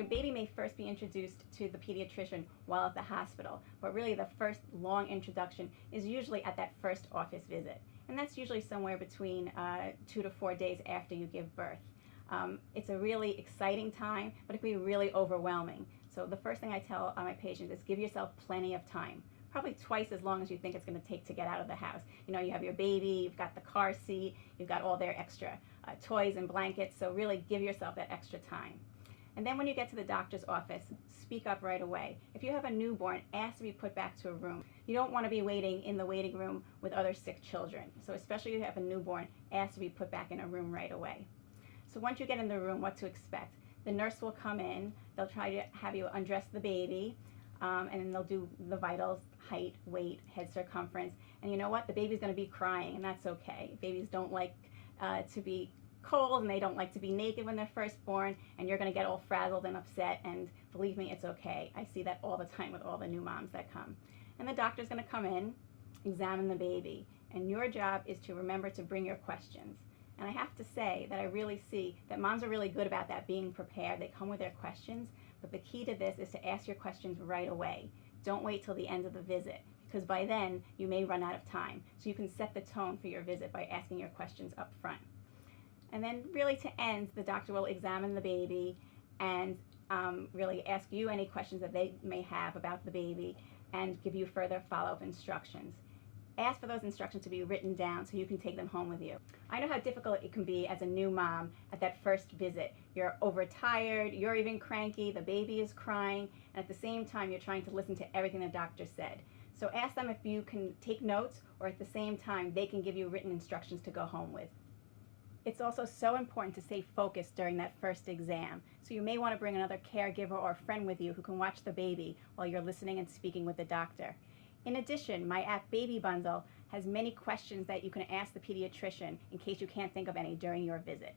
your baby may first be introduced to the pediatrician while at the hospital, but really the first long introduction is usually at that first office visit. And that's usually somewhere between 2 to 4 days after you give birth. It's a really exciting time, but it can be really overwhelming. So the first thing I tell my patients is give yourself plenty of time. Probably twice as long as you think it's going to take to get out of the house. You know, you have your baby, you've got the car seat, you've got all their extra toys and blankets, so really give yourself that extra time. And then when you get to the doctor's office, speak up right away. If you have a newborn, ask to be put back to a room. You don't want to be waiting in the waiting room with other sick children. So especially if you have a newborn, ask to be put back in a room right away. So once you get in the room, what to expect? The nurse will come in, they'll try to have you undress the baby, and then they'll do the vitals, height, weight, head circumference. And you know what? The baby's going to be crying, and that's okay. Babies don't like to be cold, and they don't like to be naked when they're first born, and you're going to get all frazzled and upset, and believe me, it's okay. I see that all the time with all the new moms that come. And the doctor's going to come in, examine the baby, and your job is to remember to bring your questions. And I have to say that I really see that moms are really good about that, being prepared. They come with their questions, but the key to this is to ask your questions right away. Don't wait till the end of the visit, because by then you may run out of time. So you can set the tone for your visit by asking your questions up front. And then really to end, the doctor will examine the baby and really ask you any questions that they may have about the baby and give you further follow-up instructions. Ask for those instructions to be written down so you can take them home with you. I know how difficult it can be as a new mom at that first visit. You're overtired, you're even cranky, the baby is crying, and at the same time you're trying to listen to everything the doctor said. So ask them if you can take notes, or at the same time they can give you written instructions to go home with. It's also so important to stay focused during that first exam. So you may want to bring another caregiver or friend with you who can watch the baby while you're listening and speaking with the doctor. In addition, my app Baby Bundle has many questions that you can ask the pediatrician in case you can't think of any during your visit.